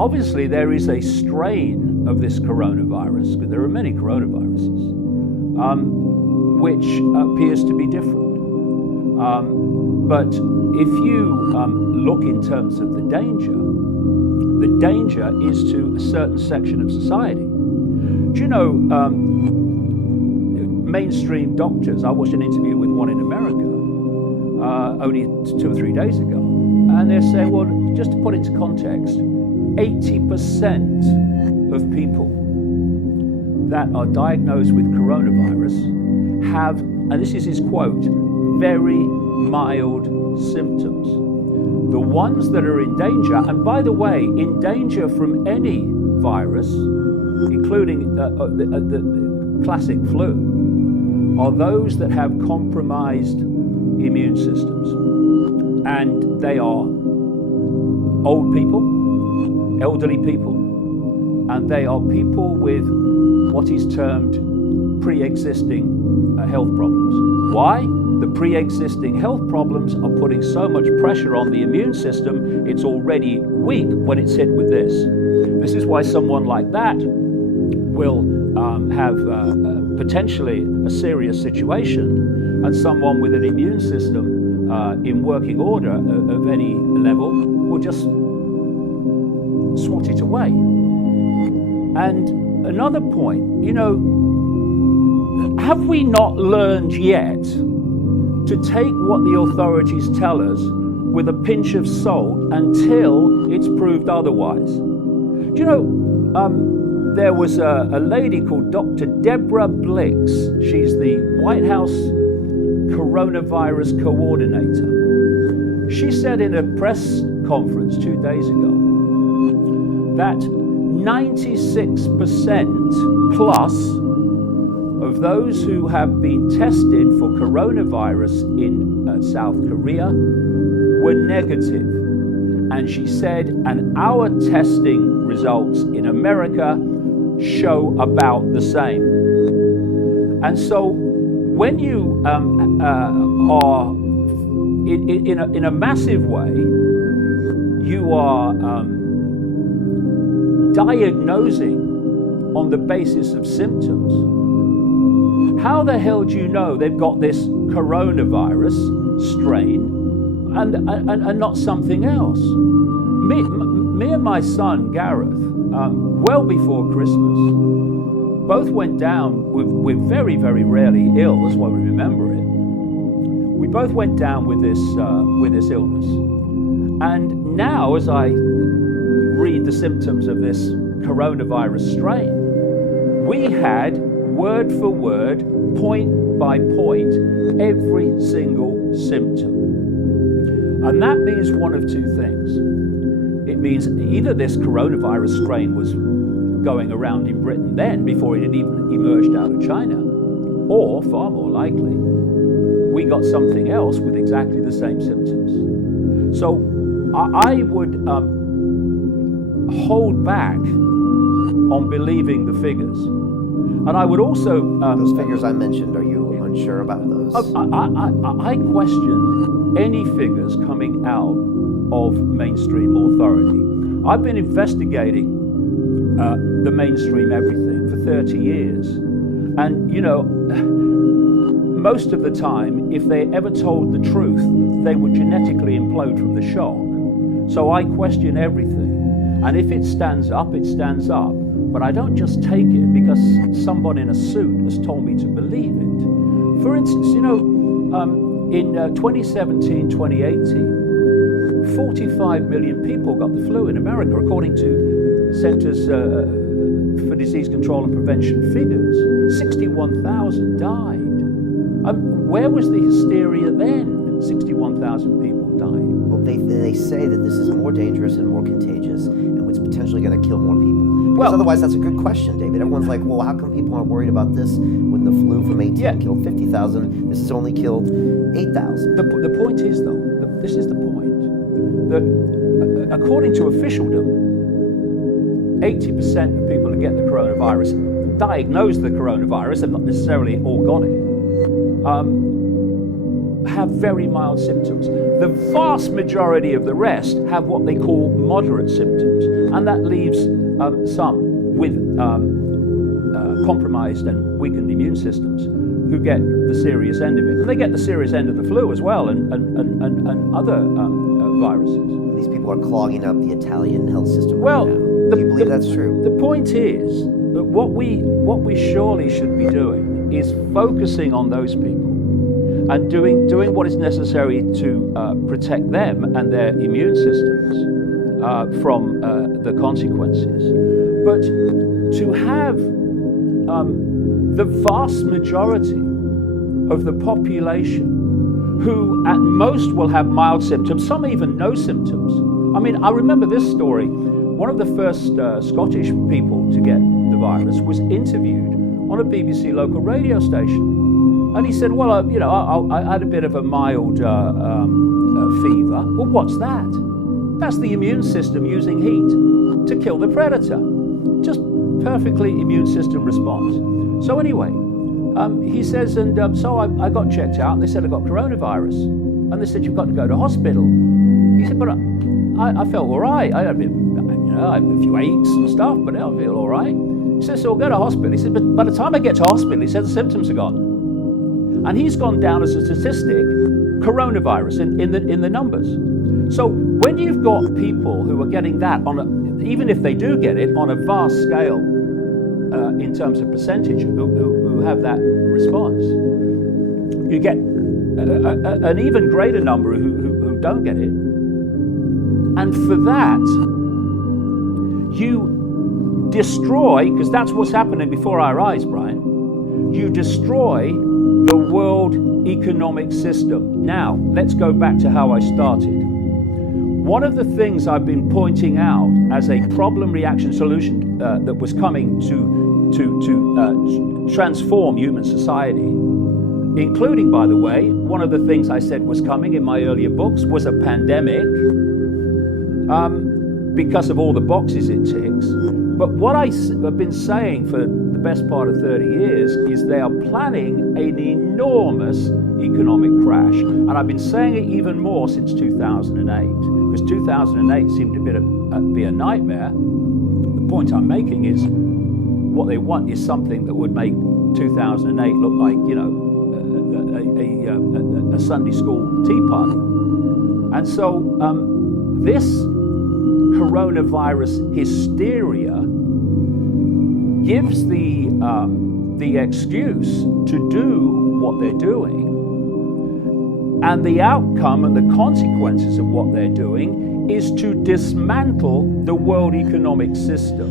obviously there is a strain of this coronavirus, because there are many coronaviruses, which appears to be different. But if you look in terms of the danger is to a certain section of society. Do you know, mainstream doctors, I watched an interview with one in America only 2 or 3 days ago, and they're saying, well, just to put it into context, 80% of people that are diagnosed with coronavirus have, and this is his quote, very mild symptoms. The ones that are in danger, and by the way, in danger from any virus, including the classic flu, are those that have compromised immune systems. And they are old people, elderly people, and they are people with what is termed pre-existing health problems. Why? The pre-existing health problems are putting so much pressure on the immune system, it's already weak when it's hit with this. This is why someone like that will have potentially a serious situation, and someone with an immune system in working order of any level will just swat it away. And another point, you know, have we not learned yet to take what the authorities tell us with a pinch of salt until it's proved otherwise? Do you know, there was a lady called Dr. Deborah Blix. She's the White House coronavirus coordinator. She said in a press conference 2 days ago that 96% plus of those who have been tested for coronavirus in South Korea were negative. And she said, and our testing results in America show about the same. And so when you are in a massive way, you are diagnosing on the basis of symptoms. How the hell do you know they've got this coronavirus strain and not something else? Me and my son Gareth, well before Christmas, both went down. We're very, very rarely ill. That's why we remember it. We both went down with this illness, and now as I read the symptoms of this coronavirus strain, we had word for word, point by point, every single symptom. And that means one of two things. It means either this coronavirus strain was going around in Britain then, before it had even emerged out of China, or, far more likely, we got something else with exactly the same symptoms. So I would hold back on believing the figures. And I would also... those figures I mentioned, are you unsure about those? I question any figures coming out of mainstream authority. I've been investigating the mainstream everything for 30 years. And, you know, most of the time, if they ever told the truth, they would genetically implode from the shock. So I question everything. And if it stands up, it stands up. But I don't just take it because someone in a suit has told me to believe it. For instance, you know, in 2017, 2018, 45 million people got the flu in America, according to Centers for Disease Control and Prevention figures. 61,000 died. Where was the hysteria then? 61,000 people died. Well, they say that this is more dangerous and more contagious, and it's potentially going to kill more people. Because otherwise, that's a good question, David. Everyone's like, well, how come people aren't worried about this when the flu from 18 killed 50,000? This has only killed 8,000. The point is, though, this is the point, that according to officialdom, 80% of people who get the coronavirus, diagnose the coronavirus, and not necessarily all got it, have very mild symptoms. The vast majority of the rest have what they call moderate symptoms. And that leaves some with compromised and weakened immune systems who get the serious end of it. And they get the serious end of the flu as well, and other viruses. These people are clogging up the Italian health system Well, right now. Do you believe that's true? The point is that what we surely should be doing is focusing on those people and doing what is necessary to protect them and their immune systems from the consequences. But to have the vast majority of the population who at most will have mild symptoms, some even no symptoms. I mean, I remember this story. One of the first Scottish people to get the virus was interviewed on a BBC local radio station. And he said, well, I had a bit of a mild fever. Well, what's that? That's the immune system using heat to kill the predator. Just perfectly immune system response. So anyway, he says, and so I got checked out, and they said I got coronavirus. And they said, you've got to go to hospital. He said, but I felt all right. I had a few aches and stuff, but I feel all right. He says, so I'll go to hospital. He said, but by the time I get to hospital, he said, the symptoms are gone. And he's gone down as a statistic, coronavirus in the numbers. So when you've got people who are getting that even if they do get it on a vast scale in terms of percentage who have that response, you get an even greater number who don't get it. And for that, you destroy, because that's what's happening before our eyes, Brian, you destroy the world economic system. Now, let's go back to how I started. One of the things I've been pointing out as a problem reaction solution that was coming to transform human society, including, by the way, one of the things I said was coming in my earlier books was a pandemic because of all the boxes it ticks. But what I've been saying for the best part of 30 years is they are planning an enormous economic crash. And I've been saying it even more since 2008, because 2008 seemed to be a nightmare. The point I'm making is what they want is something that would make 2008 look like, a Sunday school tea party. And so this coronavirus hysteria gives the excuse to do what they're doing, and the outcome and the consequences of what they're doing is to dismantle the world economic system.